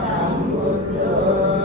Sambuddho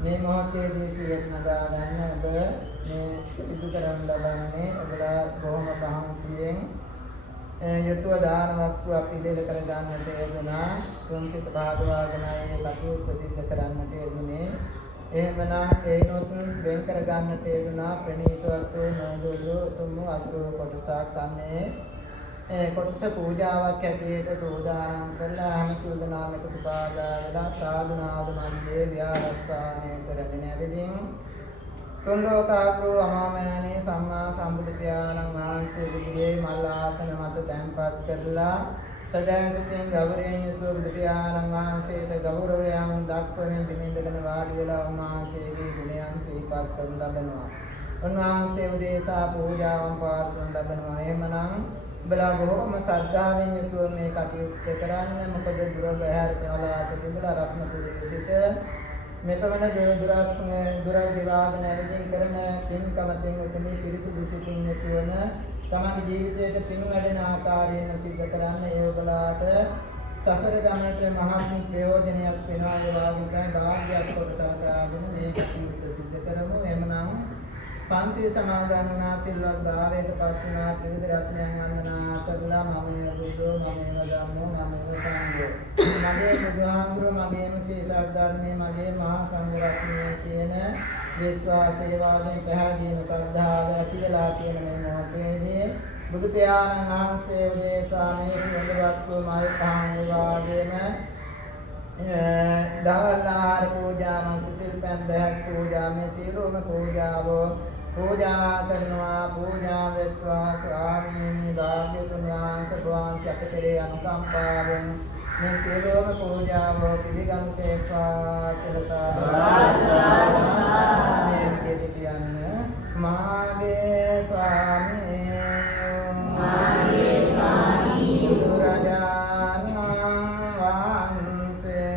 මේ මොහොතේදී සියයට නගා ගන්න ඔබ මේ සිදු කරන ලබන්නේ ඔබලා බොහොම පහසුවෙන් යතුව දාන වස්තුවක් පිළිල කර ගන්නට යෙදුනා තුන්සිත පාදවාගෙන ඒ කටයුත්ත සිද්ධ කරන්නට යෙදුනේ එහෙමනම් ඒනොත් වෙන් කර ගන්නට යෙදුනා ප්‍රණීතවත් නදුළු තුමු අතුරු කොටසක් අන්නේ කොටස පූජාවක් හැටියට සෝදානම් කරලා හැම සූදානම් එකතු පාදා වෙලා සාදු නාද මන්දිරේ විහාරස්ථානයේ කරගෙන ඇවිදින් තුන් ලෝකාග්‍රෝ අමාමයන්ේ සම්මා සම්බුදු පියාණන් වහන්සේ ඉදිරියේ මල් ආසන මත තැන්පත් කරලා සදාසිතින් ගෞරවයෙන් යුතුව බුදු පියාණන් වහන්සේට ගෞරවයන් දක්වමින් බිමින්දගෙන වාඩි වෙලා උන්වහන්සේගේ ගුණයන් සිහිපත් කරන ලබනවා. උන්වහන්සේ උදෙසා පූජාවන් පවත්වන ලබනවා. එහෙමනම් බලා බොහොම ශ්‍රද්ධාවෙන් යුතුව මේ කටයුත්ත කරන්න. මොකද දුර බැහැර පළාතක ඉඳලා රත්නපුරයේ සිට මෙපමණ දුර දිවාගෙන ඇවිදින් කරන පින්කම පින්තුනි පිරිසිදු සිතින් යුතුවන තමගේ ජීවිතයට පින් වැඩෙන ආකාරයෙන් සිද්ධ කරන්න ඒගොල්ලාට සසර ගමනට මහත් ප්‍රයෝජනයක් වෙනවා. ඒ වගේම භාග්‍යයක් කොට සලකාගෙන මේ කටයුත්ත සිද්ධ කරමු. එhmenan පන්සිල් සමාදන් වුණා සිල්වත් භාවයට පත් වුණා ත්‍රිවිධ රත්නයන් වන්දනා කරලා මමේ බුද්ධෝ මමේ ධම්මෝ මමේ සංඝෝ මගේ බුදුහාමුදුරුවෝ මගේම සීසත් ධර්මයේ මගේ මහා සංඝ රත්නය කියන විශ්වාසයේ වාදයෙන් පැහැදීම ශ්‍රද්ධාව ඇති වෙලා තියෙන මේ මොහොතේදී බුදු පියාණන් වහන්සේ උදෙසා මේ සියලුවත් වූ මල් පහන් වාදයෙන් දවල් ආහාර පූජා මන්සිල් පන්දහක් පූජා මේ සියලුම පූජාවෝ පූජා කරනවා. පූජා වෙත්වා ස්වාමීනි භාග්‍යවතුන් වහන්සේ වහන්සේ අප කෙරේ අනුකම්පාවෙන් මේ සියලුම පූජාවෝ පිළිගන්සේක්වා කියලා මේ විදිහට කියන්නේ මාගේ ස්වාමී මාගේ ස්වාමී බුදුරජාණන් වහන්සේ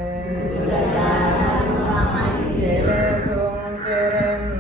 කෙලෙසුන් කෙරෙන්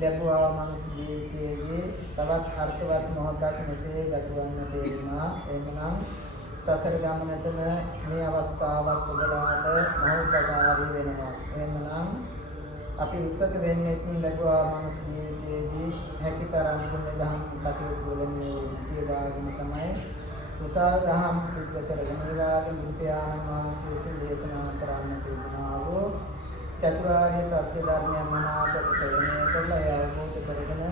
ලැබුවා මනුස්ස ජීවිතයේදී තවත් අර්ථවත් මොහොතක් මෙසේ ගතවන්නට ලැබුණා. එමනම් සසර ගමනටම මේ අවස්ථාවක් ඔබලාට මහෝපකාරී වෙනවා. එමනම් අපි උත්සක වෙන්නේ ලැබුවා මනුස්ස ජීවිතයේදී හැකිතරම් පුණ්‍ය දහම් කටයුතු වලින් ඒ වගේම තමයි උසාව දහම් සිද්ධ කරගෙන ඒ වගේම බුදුපියාණන් වහන්සේ දේශනා කරන්න තිබුණා වූ චතුරාර්ය සත්‍ය ධර්මය මනාකොට ශ්‍රවණය කරලා ඒ අවබෝධ කරගෙන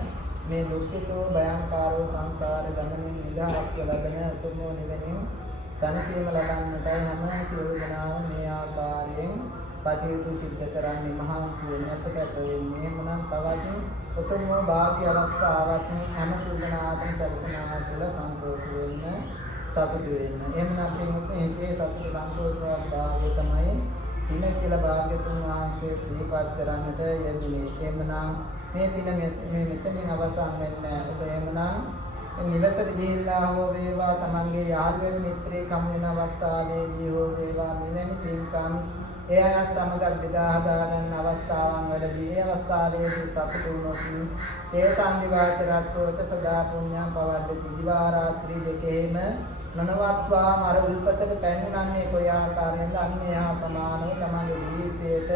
මේ දුක්ඛිතෝ භයංකාරෝ සංසාර ගමනින් නිදහස් ලැබෙන උතුම් නිවනින් සනසීම ලබන්නටයි හැම සියලු දෙනාම මේ ආකාරයෙන් කටයුතු සිද්ධ කරන්නේ මහන්සි වෙන්නේ අපට වෙන්නේ මොනම් තවත් උතුම් භාග්‍ය අවස්ථාවක් හැම සියලු දෙනාටම සැලසෙනවා කියලා සන්තෝෂ වෙන්න සතුටු වෙන්න. එහෙමනම් පින්වත්නි හිතේ සතුට සන්තෝෂවත් භාවය තමයි පින කියලා භාග්‍යතුන් වහන්සේ සිහිපත් කරන්නට යෙදුනේ. එhmenan මේ පින මේ මෙතනින් අවසන් වෙන්නේ ඔබ එhmenan නිවසට ගිහිල්ලා හෝ වේවා තමන්ගේ යාළුවෙක් මිත්‍රයෙක් හම් වෙන අවස්ථාවේදී හෝ වේවා මෙවැනි පින්කම් ඒ අය සමග බෙදා හදා ගන්න අවස්ථාවන් වලදී ඒ අවස්ථාවේදී සතුටු වුණොත් ඒ සංදිවාචරත්වත සදා පුණ්‍යම් පවද්දති දිවා රාත්‍රී දෙකේම නනවත්වා මර උල්පතට පැන්නුනන්නේ කොයි ආකාරයෙන්ද අන්නේ හා සමානව තමන්ගේ ජීවිතයට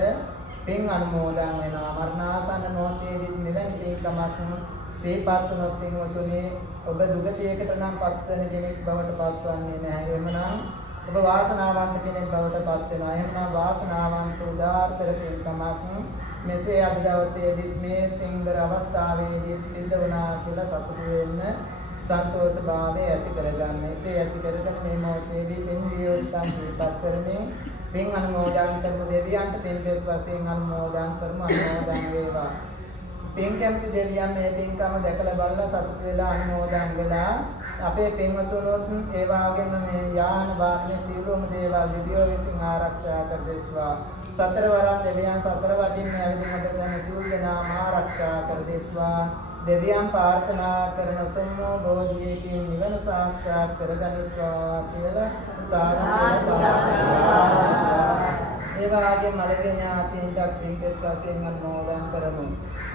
පින් අනුමෝදන් වෙනවා. මරණාසන්න මොහොතේදී මෙවැනි පින්කමක් සිහිපත් වුණොත් පින්වතුනි ඔබ දුගතියකට නම් පත්වන කෙනෙක් බවට පත්වන්නේ නැහැ. එhmenan ඔබ වාසනාවන්ත කෙනෙක් බවට පත් වෙනවා. එහෙමනම් වාසනාවන්ත උදාාරතර පින්කමක් මෙසේ අද දවසේදී මේ පින්බර අවස්ථාවේදී සිද්ධ වුණා කියලා සතුටු වෙන්න සන්තෝෂ භාවය ඇති කරගන්න. එසේ ඇති කරගෙන මේ මොහොතේදී පින් දියුත්තන් සිහිපත් කරමින් පින් අනුමෝදන් කරමු. දෙවියන්ට පින්පෙත් වශයෙන් අනුමෝදන් කරමු. අනුමෝදන් වේවා. පින් කැමති දෙවියන් මේ පින්කම දැකලා බලලා සතුට වෙලා අනුමෝදන් වෙලා අපේ පින්වතුනොත් ඒ වගේම මේ යාන වාහන සියලුම දේවල් දිව්‍ය විසින් ආරක්ෂා කර දෙත්වා. සතර වරන් දෙවියන් සතර වටින් ඇවිදින ඔබ සැම සියලු දෙනාම ආරක්ෂා කර දෙත්වා. දෙවියන් ප්‍රාර්ථනා කරන උතුම් බෝධියකින් නිවන සාක්ෂාත් කරගනිත්වා කියලා සාදුකාරය. ඒ වගේම මළගේ ඥාතීන්ට පින්කෙත් වශයෙන් අනුමෝදන් කරමු.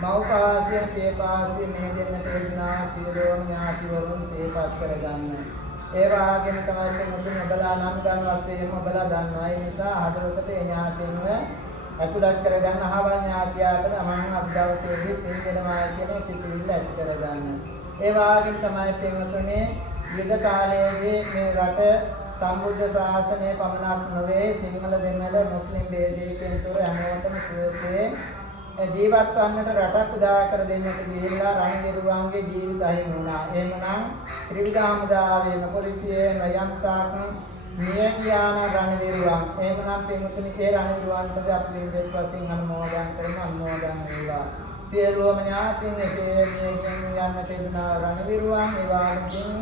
මව්පාසය, පියපාසය මේ දෙන්නට එන්නා සියලුම ඥාතිවරුන් සිහිපත් කරගන්න. ඒ වගේම තමයි මුතුන් ඔබලා නම් ගන්න වශයෙන් ඔබලා දන්නවා. ඒ නිසා හදවතට ඥාතීන්ව අතුලත් කරගන්න අහවල් ඥාතියාට මම අද දවසේදී පින් දෙනවා කියන සිතුවිල්ල ඇති කරගන්න. ඒ වගේම තමයි පින්වතුනි යුද කාලයේදී මේ රට සම්බුද්ධ ශාසනය පමණක් නොවේ සිංහල දෙමළ මුස්ලිම් ભેදයකින් තොර හැමෝටම සුවසේ ජීවත් වන්නට රටක් උදා කර දෙන්නට ගිහිල්ලා රණවිරුවන්ගේ ජීවිත අහිමි වුණා. එහෙමනම් ත්‍රිවිධ හමුදාවේම පොලිසියේම යම්තාක් නියගියාන රණවිරුවන් එහෙමනම් පින්වතුනි ඒ රණවිරුවන්ටද අපි වෙත් වශයෙන් අනුමෝදන් කරමු. අනුමෝදන් වේවා. සියලුම ඥාතින් එසේ මියගින් යන්නට යුනා රණවිරුවන් ඒවායින්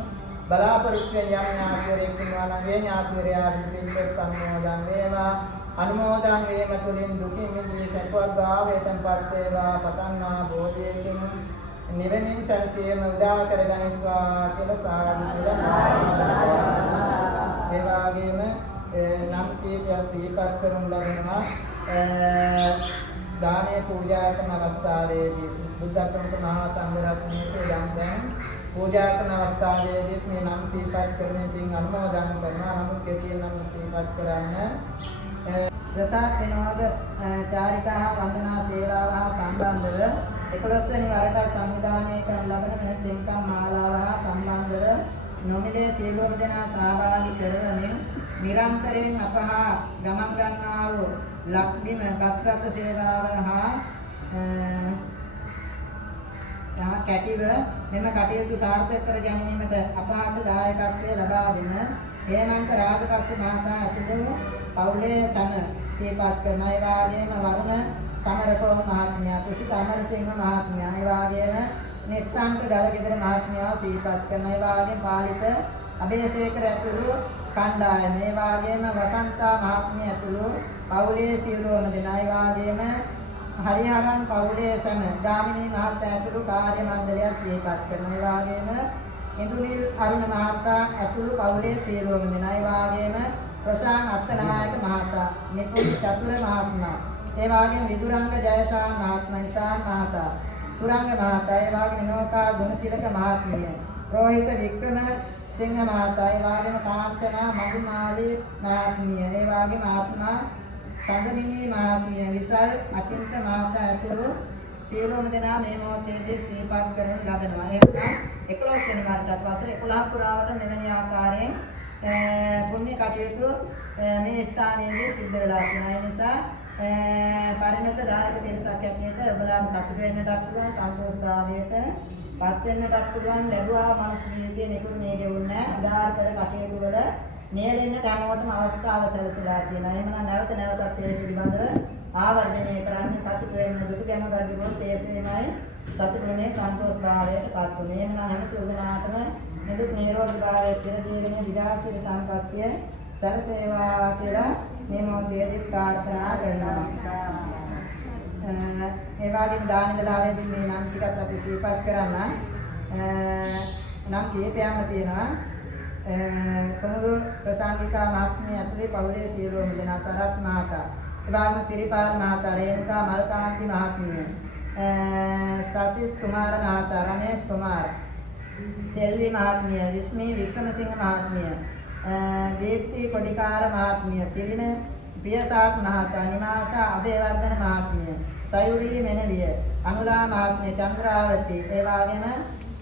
බලාපොරොත්තු යම් ඥාතිවරයෙක් ඉන්නවා නම් ඒ ඥාතිවරයාට පිළිපෙත් අනුමෝදන් වේවා. අනුමෝදන් වීම තුළින් දුකින් මිදී සැපවත් භාවයටපත් වේවා. පතන්නා බෝධියකින් නිවනින් සැනසීම උදා කරගනිත්වා කියලා සාදු කියලා ඒ වගේම නම් කීපයක් සිහිපත් කරනු ලබනවා. දානීය පූජා කරන අවස්ථාවේදී බුද්ධ ප්‍රමුඛ මහා සංඝරත්නයේ යම්යන් පූජා කරන අවස්ථාවේදී මේ නම් සිහිපත් කරමින් අනුමෝදන් කරනවා. නමුත් කෙටි නම් සිහිපත් කරන්න ප්‍රසාද වෙනවාද චාරිකා වන්දනා සේවාව හා සම්බන්ධව 11 වෙනි වරට සංවිධානය කරන ලබන මේ පින්කම් මාලාව හා සම්බන්ධව නොමිලේ සියලුම දෙනා සහභාගී කරවමින් නිරන්තරයෙන් අපහා ගමන් ගන්නා වූ ලක්බිම බස් රථ සේවාව හා කැටිව මෙම කටයුතු සාර්ථක කර ගැනීමට අපහාට දායකත්වය ලබා දෙන හේමන්ත රාජපක්ෂ මහතා ඇතුළු පවුලේ සම සිහිපත් කරන ඒ වගේම වරුණ සමරකෝ මහත්මයා, තුසිත අමරසිංහ මහත්මයා, ඒ වගේම නිශ්ශාන්ත දලගෙදර මහත්මයා සිහිපත් කරන ඒ වගේම පාලිත අබේසේකර ඇතුළු කණ්ඩායම, ඒ වගේම වසන්තා මහත්මිය ඇතුළු පවුලේ සියලුම දෙනා, ඒ වගේම හරිහරන් පවුලේ සම ගාමිණී මහත්මයා ඇතුළු කාර්ය මණ්ඩලය සිහිපත් කරන ඒ වගේම ඉන්දුනිල් අරුණ මහතා ඇතුළු පවුලේ සියලුම දෙනා, ඒ වගේම ප්‍රශාන් අත්තනායක මහතා, නිකුත් චතුර මහත්මයා, ඒ වගේම විදුරංග ජයශාන් මහත්මයා, ඉෂාන් මහතා, සුරංග මහතා, ඒ වගේම විනෝකා ගුණතිලක මහත්මිය, රෝහිත වික්‍රම සිංහ මහතා, ඒ වගේම කාංචනා මధుමාලී මහත්මිය, ඒ වගේම ආත්මා සඳමිනී මහත්මිය, විසල් අචින්ත මහතා ඇතුළු සියලුම දෙනා මේ මොහොතේදී සිහිපත් කරනු ලබනවා. එහෙනම් 11 වෙනි වරටත් වසර 11 පුරාවට මෙවැනි ආකාරයෙන් පුණ්‍ය කටයුතු මේ ස්ථානයේදී සිද්ධ වෙලා තියෙනවා. ඒ නිසා පරිණත දායක පිරිසක් ඇටියට ඔයගොල්ලන්ට සතුට වෙන්නටත් පුළුවන්, සන්තෝෂභාවයට පත් වෙන්නටත් පුළුවන්. ලැබුවා මනුස්ස ජීවිතයේ නිකුත් මේ ගෙවුන්නේ උදාාරතර කටයුතු වල නියැලෙන්නට හැමෝටම අවස්ථාව සැලසීලා තියෙනවා. එහෙමනම් නැවත නැවතත් ඒ පිළිබඳව ආවර්ජනය කරන්න සතුට වෙන්න දුටු ගැමුණු රජුගේ තේසෙමයි සතුට වෙන්නේ සන්තෝෂභාවයට පත් වුණේ. එහෙමනම් හැම සියලුනාටම නිදුක් නිරෝගී භාවයේ චිරජීවනයේ දිගාසිරි සම්පත්තිය සැලසේවා කියලා මේ මොහොතේදී ප්‍රාර්ථනා කරනවා. ඒ වගේම දාන වේලාවේදී මේ නම් ටිකත් අපි සිහිපත් කරන්න නම් කීපයක්ම තියෙනවා. කොමුදු ප්‍රසාන්තිකා මහත්මිය ඇතුළේ පවුලේ සියලුම දෙනා, සරත් මහතා, ඒ වගේම සිරිපාල් මහතා, රේණුකා මල්කාන්ති මහත්මිය, සසිස් කුමාර මහතා, රමේෂ් කුමාර, සෙල්වි මහත්මිය, විස්මී වික්‍රමසිංහ මහත්මිය, දීප්ති කොඩිකාර මහත්මිය, තිරින ප්‍රියසාත් මහතා, නිමාෂා අබේවර්ධන මහත්මිය, සයුරී මෙනවිය, අනුලා මහත්මිය, චන්ද්‍රාවති, ඒ වගේම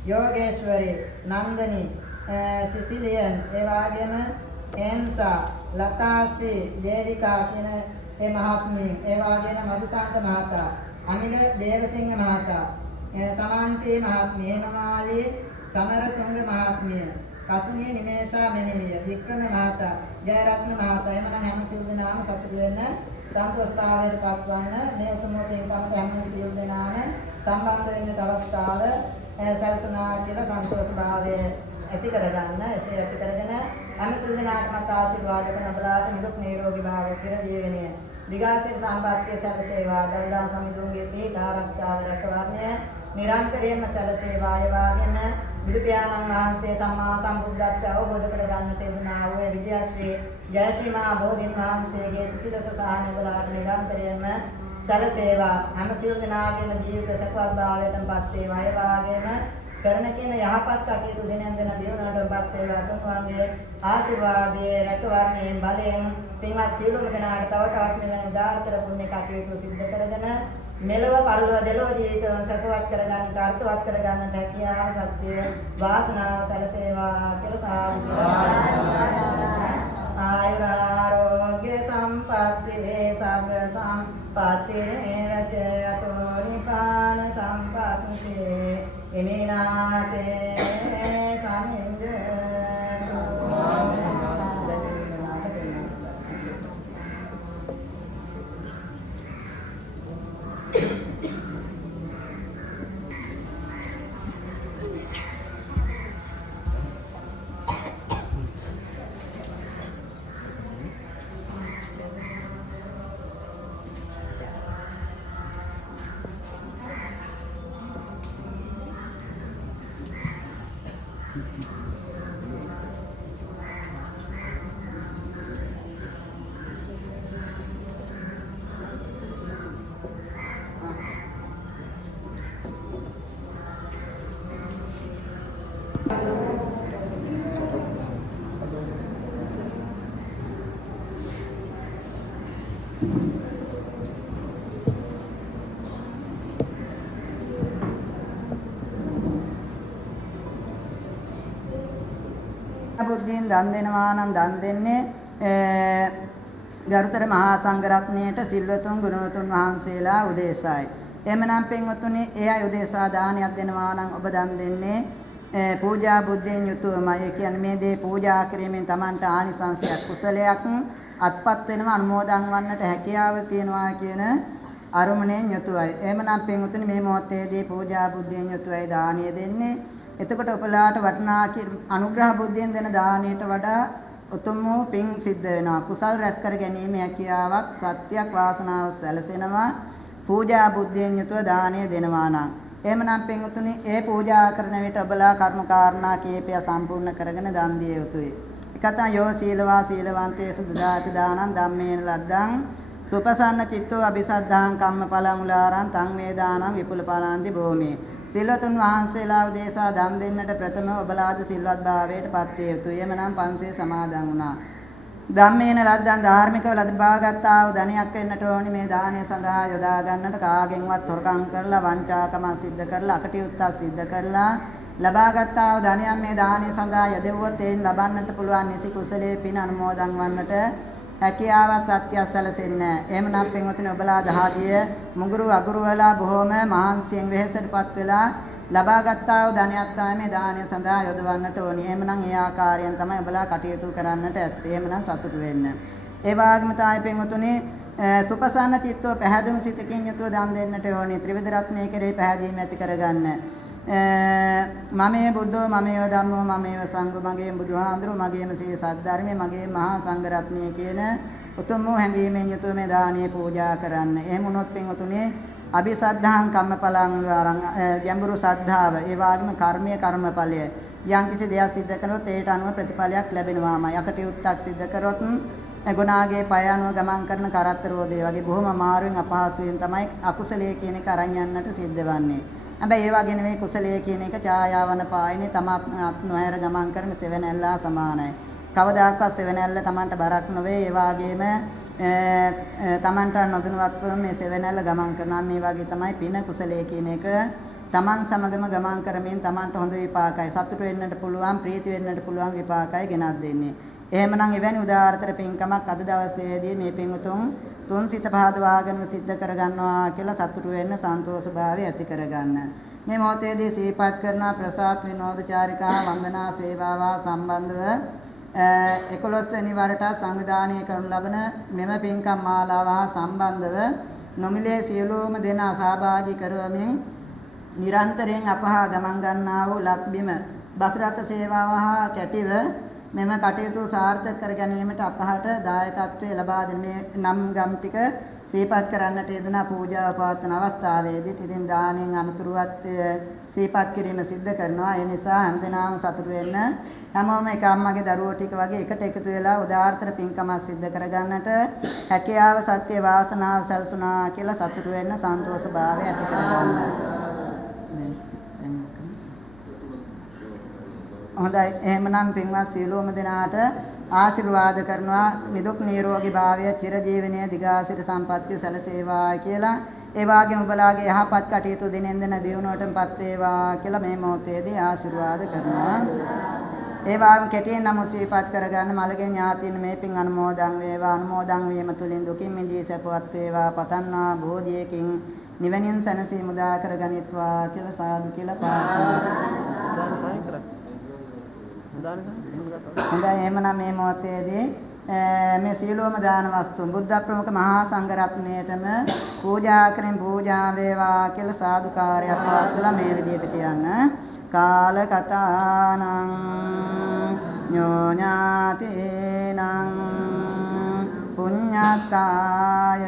යෝගේශ්වරී, නන්දනී, සිසිලියන්, ඒ වගේම එන්සා, ලතාශ්‍රී, දේවිකා කියන ඒ මහත්මිය, ඒ වගේම මදුසාන්ත මහතා, අනිල දේවසිංහ මහතා, සමාන්ති මහත්මිය, හේමමාලී සමරතුංග මහත්මිය, කසුනිය නිමේෂා මෙනෙවිය, වික්‍රම මහතා, ජයරත්න මහතා. එමනම් හැම සියලු දෙනාම සතුටු වෙන්න, සන්තෝෂතාවයට පත්වන්න, මේ උතුම් පින්කමට හැම සියලු දෙනාම සම්බන්ධ වෙන්න අවස්ථාව සැලසුණා කියලා සන්තෝෂභාවය ඇති කරගන්න. එසේ ඇති කරගෙන හැම සියලු දෙනාටම ආශිර්වාද කරන බලාට නිදුක් නිරෝගී භාවය චිරජීවනයේ දිගාසිරි සම්පත්තිය සැලසේවා. දල්දා සමිඳුන්ගේ පිහිට ආරක්ෂාව රැකවරණය නිරන්තරයෙන්ම සැලසේවා. ඒ වගේම බුදු පියාණන් වහන්සේ සම්මා සම්බුද්ධත්වය අවබෝධ කරගන්නට යෙදුනා වූ විද්‍යාශ්‍රී ජයශ්‍රී මහා බෝධීන් වහන්සේගේ සිසිලස සහනය වලට නිරන්තරයෙන්ම සැලසේවා. හැම සියලු දෙනාගේම ජීවිත සකවත් භාවයටපත් වේවා. ඒ වගේම කරන කියන යහපත් කටයුතු දෙනෙන් දෙන දියුණුවටපත් වේවා. තුන්වන්ගේ ආශිර්වාදයේ රැකවරණයෙන් බලයෙන් පින්වත් සියලුම දෙනාට තව තවත් මෙවැනි උදාාරතර පුණ්‍ය කටයුතු සිද්ධ කරගෙන මෙලොව පරලොව දෙලොව ජීවිතවල සකවත් කරගන්නට, අර්ථවත් කරගන්නට හැකියාව, ශක්තිය, වාසනාව සැලසේවා කියලා ආයුරාරෝග්‍ය සම්පatti සබ්බ සම්පatti රජයතෝ නිපාන සම්පatti එනිනාතේ සමින්ජ බුද්ධියෙන් දන් දෙනවා නම් දන් දෙන්නේ ගරුතර මහා සංඝරත්නයට සිල්වතුන් ගුණවතුන් වහන්සේලා උදෙසායි. එhmenan පින්වතුනි ඒ අය උදෙසා දානයක් දෙනවා නම් ඔබ දන් දෙන්නේ පූජා බුද්ධියෙන් යුතුවමයි. ඒ කියන්නේ මේ දේ පූජා කිරීමෙන් Tamanට ආනිසංසයක් කුසලයක් අත්පත් වෙනවා අනුමෝදන් වන්නට හැකියාව තියෙනවා කියන අරුමණයෙන් යුතුවයි. එhmenan පින්වතුනි මේ මොහොතේදී පූජා බුද්ධියෙන් යුතුවයි දානිය දෙන්නේ. එතකොට ඔබලාට වටිනා අනුග්‍රහ බුද්ධියෙන් දෙන දාණයට වඩා උතුම් වූ පින් සිද්ධ වෙනවා. කුසල් රැස් කර ගැනීම හැකියාවක් සත්‍යක් වාසනාවක් සැලසෙනවා. පූජා බුද්ධියෙන් යුතුව දාණය දෙනවා නම්. එහෙමනම් පින්වතුනි ඒ පූජා කරන විට ඔබලා කර්ම කාරණා කීපය සම්පූර්ණ කරගෙන දන් දිය යුතුයි. එකතන යෝ සීලවා සීලවන්තේසු දදාති දානං ධම්මේන ලද්දං සුපසන්න චිත්තෝ අபிසද්ධාං කම්මඵලං උලාරං තං වේදානං විපුල පලන්ති භූමි. සිල්වතුන් වහන්සේලා උදෙසා දන් දෙන්නට ප්‍රථම ඔබලාද සිල්වත් භාවයට පත් වේ යුතුය. එමනම් පන්සේ සමාදන් වුණා. ධම්මේන ලද්දන් ධාර්මිකව ලබාගත්තා වූ ධනයක් වෙන්නට ඕනි. මේ දානය සඳහා යොදා ගන්නට කාගෙන්වත් හොරකම් කරලා වංචාකම සිද්ධ කරලා අකටයුත්තක් සිද්ධ කරලා ලබාගත්තා වූ ධනයක් මේ දානය සඳහා යොදවුවොත් එයින් ලබන්නට පුළුවන් නිසි කුසලයේ පින් අනුමෝදන් වන්නට හැකියාවක් සත්‍යයක් සැලසෙන්නේ. එහෙමනම් පින්වතුනි ඔබලා දහදිය මුගුරු අගුරු වලා බොහොම මහන්සියෙන් වෙහෙසටපත් වෙලා ලබාගත්තා වූ ධනයක් තමයි මේ දානය සඳහා යොදවන්නට ඕනි. එහෙමනම් ඒ ආකාරයෙන් තමයි ඔබලා කටයුතු කරන්නට ඇත්තේ. එහෙමනම් සතුටු වෙන්න. ඒ වගේම තමයි පින්වතුනි සුපසන්න චිත්තෝ පැහැදුණු සිතකින් යුතුව දන් දෙන්නට ඕනි. ත්‍රිවිධ රත්නයේ කෙරෙහි පැහැදීම ඇති කරගන්න. මමයේ බුද්ධෝ මමයේ ධම්මෝ මමයේ සංඝෝ මගේ බුදුහාඳුරු මගේම සී සද්ධර්මයේ මගේ මහා සංඝ රත්නය කියන උතුම් වූ හැඟීමෙන් යුතුව මේ දානීය පූජා කරන්න. එහෙම වුණොත් පින්වතුනි අபிසද්ධාං කම්මඵලං ගැඹුරු සද්ධාව ඒ වගේම කර්මයේ කර්මඵලය යම්කිසි දෙයක් සිද්ධ කළොත් ඒට අනුව ප්‍රතිඵලයක් ලැබෙනවාමයි. යකටයුත්තක් සිද්ධ කරොත් ගුණාගේ පය අනුව ගමන් කරන කරත්ත රෝදේ වගේ බොහොම අමාරුවෙන් අපහසුයෙන් තමයි අකුසලයේ කියන එක අරන් යන්නට සිද්ධ වන්නේ. හැබැයි ඒ වගේ නෙවෙයි කුසලයේ කියන එක ඡායාවන පායනේ තමත් නොහැර ගමන් කරන සෙවණැල්ලා සමානයි. කවදාකවත් සෙවණැල්ල Tamanට බරක් නොවේ. ඒ වගේම තමන්ට නොදැනුවත්ව මේ සෙවණැල්ල ගමන් කරනන්නේ ඒ වගේ තමයි පින කුසලයේ කියන එක තමන් සමගම ගමන් කරමින් තමන්ට හොඳ විපාකයි සතුට වෙන්නට පුළුවන් ප්‍රීති වෙන්නට පුළුවන් විපාකයි ගෙනත් දෙන්නේ. එහෙමනම් එවැනි උදාාරතර පින්කමක් අද දවසේදී මේ පින්වතුන් තුන් සිත පහදවාගෙන සිද්ධ කරගන්නවා කියලා සතුටු වෙන්න සන්තෝෂ භාවය ඇති කරගන්න. මේ මොහොතේදී සිහිපත් කරන ප්‍රසාත් විනෝදචාරිකා වන්දනා සේවාව සම්බන්ධව 11 වෙනි වරට සංවිධානය කරනු ලබන මෙම පින්කම් මාලාව සම්බන්ධව නොමිලේ සියලුම දෙනා සහභාගී කරවමින් නිරන්තරයෙන් අපහා ගමන් ගන්නා වූ ලක්බිම බස් රථ සේවාව හා කැටිව මෙම කටයුතු සාර්ථක කර ගැනීමට අපහාට දායකත්වයේ ලබා දෙන මේ නම් ගම් ටික සිහිපත් කරන්නට යෙදුන පූජාව පවත්වන අවස්ථාවේදී ඉතින් දාණයෙන් අනුතුරුවත් සිහිපත් කිරීම සිද්ධ කරනවා. ඒ නිසා හැමදෙනාම සතුටු වෙන්න හැමෝම එක අම්මගේ දරුවෝ ටික වගේ එකට එකතු වෙලා උදාාරතර පින්කමක් සිද්ධ කරගන්නට හැකියාව සත්‍ය වාසනාව සැලසුණා කියලා සතුටු වෙන්න සන්තෝෂ භාවය ඇති කරගන්න. හොඳයි එහෙමනම් පින්වත් සියලුම දෙනාට ආශිර්වාද කරනවා නිදුක් නිරෝගී භාවය චිරජීවනයේ දිගාසිර සම්පත්තිය සැලසේවා කියලා. ඒ වගේම ඔබලාගේ යහපත් කටයුතු දිනෙන් දින දියුණුවටපත් වේවා කියලා මේ මොහොතේදී ආශිර්වාද කරනවා. ඒ වගේම කෙටියෙන් නම් සිහිපත් කරගන්න මළගේ ඥාතින් මේ පින් අනුමෝදන් වේවා. අනුමෝදන් වීම තුලින් දුකින් මිදී සැපවත් වේවා. පතන්නා බෝධියකින් නිවනින් සැනසීම උදා කරගනිත්වා කියලා සාදු කියලා ප්‍රාර්ථනා කරනවා. හොඳයි එහෙමනම් මේ මොහොතේදී මේ සියලුම දාන වස්තු බුද්ධ ප්‍රමුඛ මහා සංඝ රත්නයේටම පූජා කරමින් පූජා වේවා කියලා සාදුකාරයක් පවත්වලා මේ විදිහට කියන්න. කාල කතානං ඤෝඤාතේනං පුඤ්ඤාතාය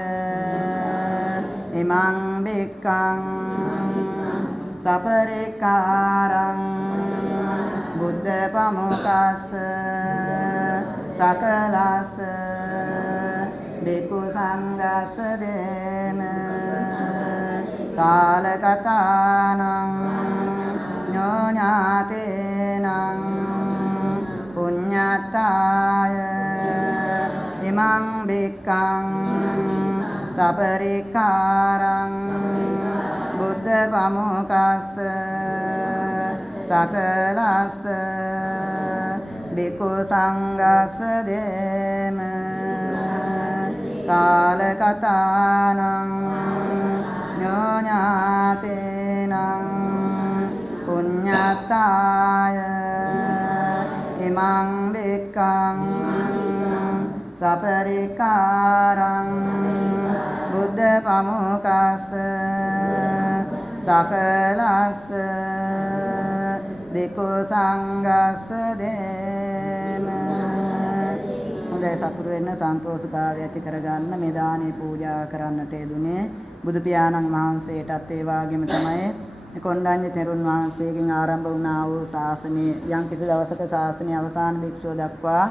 ඉමං බික්ඛං සපරිකාරං බුද්ධ බුද්ධ පමුකස්ස සකලස්ස බිකු සංඝස්ස දේම කාලකතානං ඤෝඤාතේනං පුඤ්ඤාතාය ඉමං බික්ඛං සපරික්ඛාරං බුද්ධ පමුකස්ස සකලස්ස බිකු සංඝස්ස දේම කාලකතානං ඤෝඤාතේනං පුඤ්ඤාතාය ඉමං බික්ඛං සපරික්ඛාරං බුද්ධ පමුකස්ස සකලස්ස බිකු සංඝස්ස දේම. හොඳයි, සතුරු වෙන්න සන්තෝෂතාවය ඇති කරගන්න මේ දානේ පූජා කරන්නට යෙදුනේ බුදු පියාණන් වහන්සේටත් ඒ වාගේම තමයි කොණ්ඩඤ්ඤ තෙරුන් වහන්සේගෙන් ආරම්භ වුණා වූ ශාසනයේ යම් කිසි දවසක ශාසනයේ අවසාන භික්ෂුව දක්වා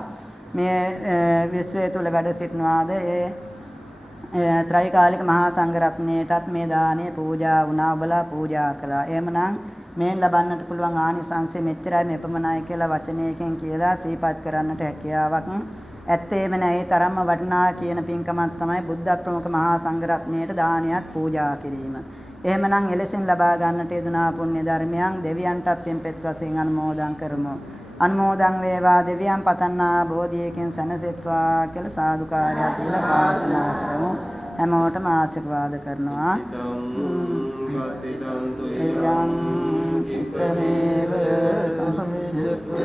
මේ විශ්වය තුල වැඩ සිටිනවාද ඒ ත්‍රිකාලික මහා සංඝරත්නයටත් මේ දාණය පූජා වුණා. ඔබලා පූජා කළා. එහෙමනම් මේන් ලබන්නට පුළුවන් ආනිසංසය මෙච්චරයි මෙපමණයි කියලා වචනයකින් කියලා සිහිපත් කරන්නට හැකියාවක් ඇත්තේම නැහැ. ඒ තරම්ම වටිනා කියන පින්කමක් තමයි බුද්ධ ප්‍රමුඛ මහා සංඝරත්නයට දානයක් පූජා කිරීම. එහෙමනම් එලෙසින් ලබා ගන්නට යෙදුනා පුණ්‍ය ධර්මයන් දෙවියන්ටත් පින්පෙත් වශයෙන් අනුමෝදන් කරමු. අනුමෝදන් වේවා දෙවියන් පතන්නා බෝධියකින් සැනසෙත්වා කියලා සාදුකාරය කියලා ප්‍රාර්ථනා කරමු. හැමෝටම ආශිර්වාද කරනවා. එයං චිත්තමේව සංසමිජ්ජතු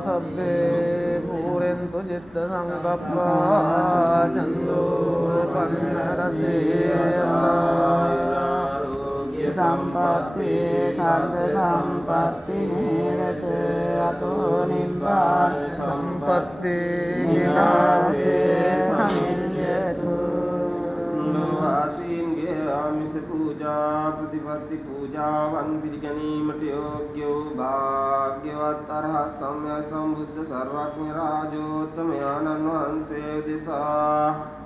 සබ්බේ පුරෙන්තු චිත්ත සංකප්පා චන්දෝ පන්න රසේයතා සම්පත්ති සර්ග සම්පත්ති නේවත අතෝ නිබ්බාන සම්පත්ති නිනාතේ සමිඤ්ඤතු වාසීන්ගේ ආමිස පූජා ප්‍රතිපත්ති පූජාවන් පිළිගැනීමට යෝග්‍යෝ භාග්‍යවත් අරහත් සම්මා සම්බුද්ධ සර්වඥ රාජෝත්තමයන්න් වහන්සේ දෙසා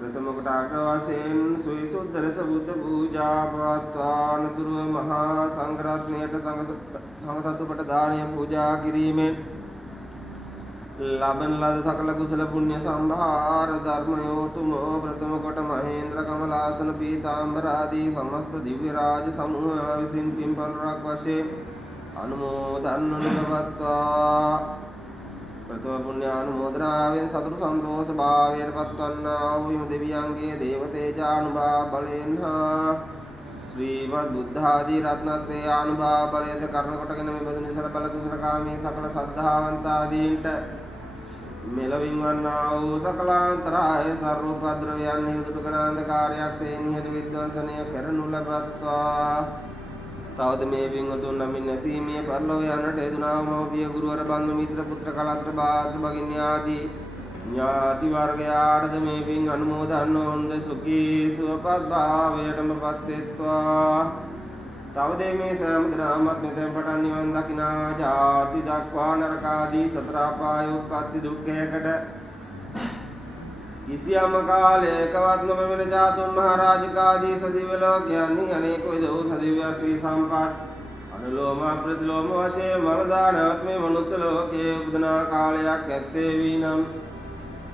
ප්‍රථම කොට අග්‍රවශයෙන් සුවිසුද්ධ ලෙස බුද්ධ පූජා පවත්වාන තුරුව මහා සංඝරත්නයට සංඝසතුපට දානය පූජා කිරීමෙන් ලබන ලද සකල කුසල පුණ්‍ය සම්භාර ධර්මයෝතුමෝ ප්‍රථම කොට මහේන්ද්‍ර කමලාසන පීතාම්බර ආදී සමස්ත දිව්‍ය රාජ සමූහය විසින් පින්පල්රක් වශයෙන් අනුමෝදන් වනවත්වා ප්‍රථම පුණ්‍ය අනුමෝදනාවෙන් සතුට සන්තෝෂ භාවයට පත්වන්නා වූ දෙවියන්ගේ දේව තේජානුභාව බලයෙන් හා ශ්‍රීමත් බුද්ධ ආදී රත්නත්‍රේ ආනුභාව බලයෙන් කරුණ කොටගෙන මේ බඳු නිසල බල කුසල කාමී සකල සද්ධාවන්ත ආදීන්ට මෙලවින් වන්නා වූ සකලාන්තරාය සර්වපද්‍රවයන් නිරුදුක නාන්දකාරයක් සේනිහත විද්වංසනය කරනු ලබත්වා තවද මේ වින්වතුන් නමින් නැසීමේ පරලොව යන්නට යෙදුනා මව්පිය ගුරුවර බන්දු මිත්‍ර පුත්‍ර කලත්‍ර භාත්‍ර භගිනී ආදී ඥාති වර්ගයාටද මේ පින් අනුමෝදන් වොන්ද සුඛී සුවපත් භාවයටම පත්වෙත්වා. තවද මේ සෑම දිනමත් මෙතෙන් පටන් නිවන් දකිනා ජාති දක්වා නරකාදී සතර අපාය උප්පත්ති දුක්ඛයකට කිසියම් කාලයකවත් නොමෙන ජාතුන් මහරජකාදී සදිව්‍ය ලෝකයන්හි අනේක විද වූ සදිව්‍ය ශ්‍රී සම්පත් අනුලෝම ප්‍රතිලෝම වශයෙන් මරදානවත් මේ මනුස්ස ලෝකයේ උපදනා කාලයක් ඇත්තේ වීනම්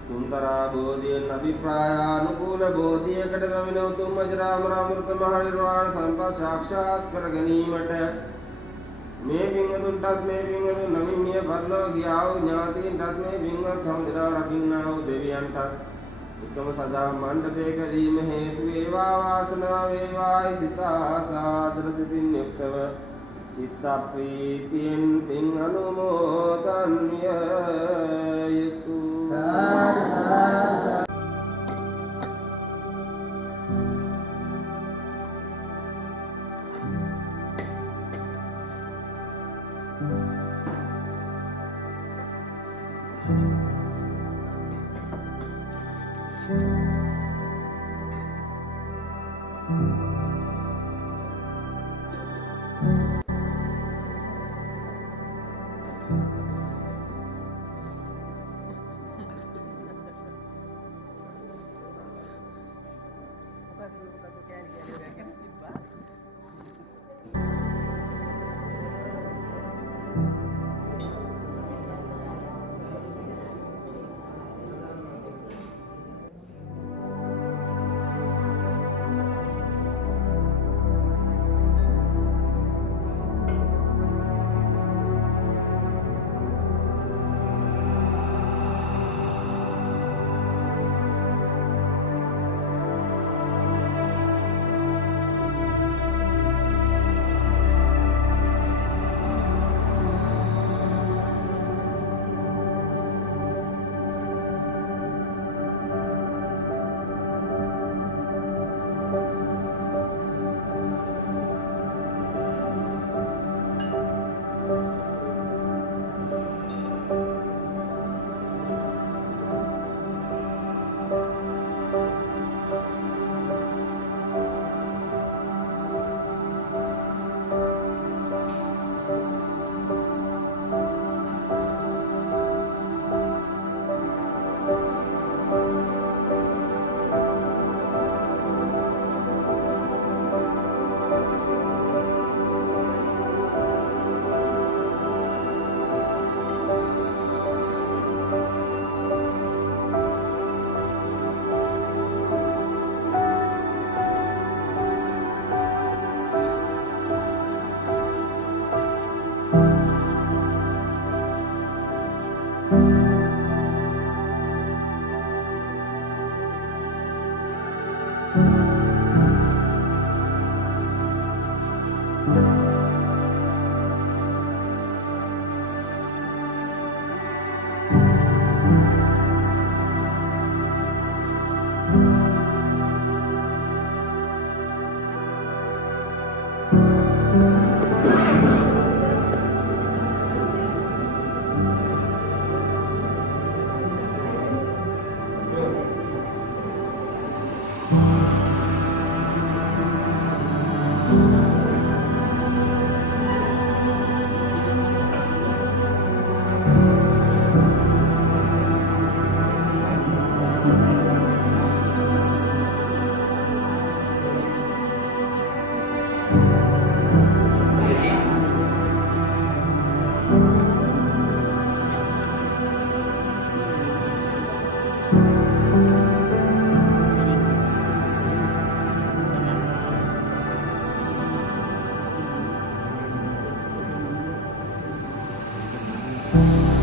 තුන්තරා බෝධියෙන් අභිප්‍රායානුකූල බෝධියකට පැමිණ උතුම් අජරාම අමෘත මහ නිර්වාණ සම්පත් සාක්ෂාත් කර ගැනීමට මේ පින්වතුන්ටත් මේ පින්වතුන් නමින් මිය පරලොව ගියා වූ ඥාතීන්ටත් මේ පින්වත් හමුදා රකින්නා වූ දෙවියන්ටත් එකම සදා මණ්ඩපයකදීම හේතු වේවා වාසනාව වේවායි සිතා සාදර සිතින් යුක්තව චිත්ත ප්‍රීතියෙන් පින් අනුමෝදන් යතු Thank you.